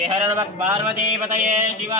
जय हर भगवार्वदेवतये शिव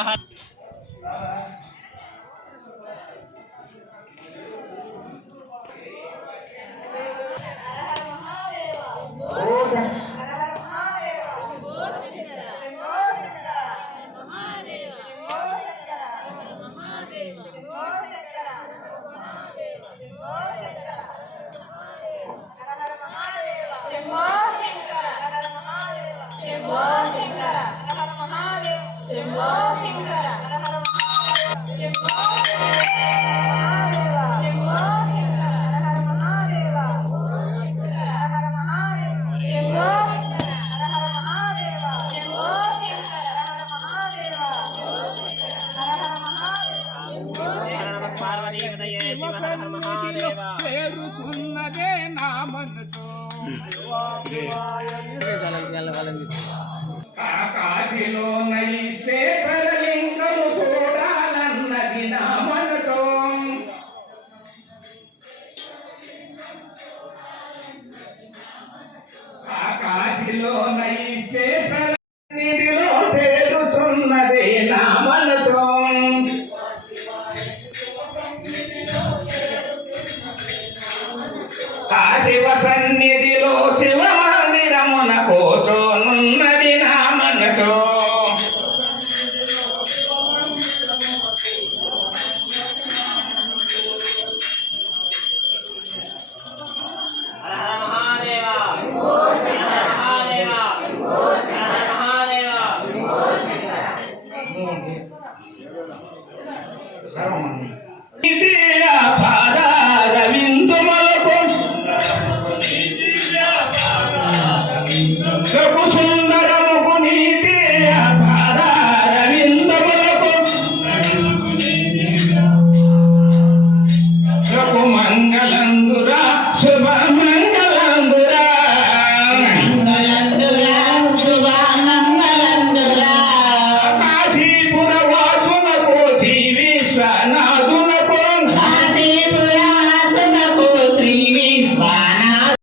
హర చేరుతున్నదే నా మనసు. కాకాశిలో పరలింగము చూడాలన్నది నా మనసు. ఆకాశిలో శివ సన్నిధిలో శివ Levante a mão.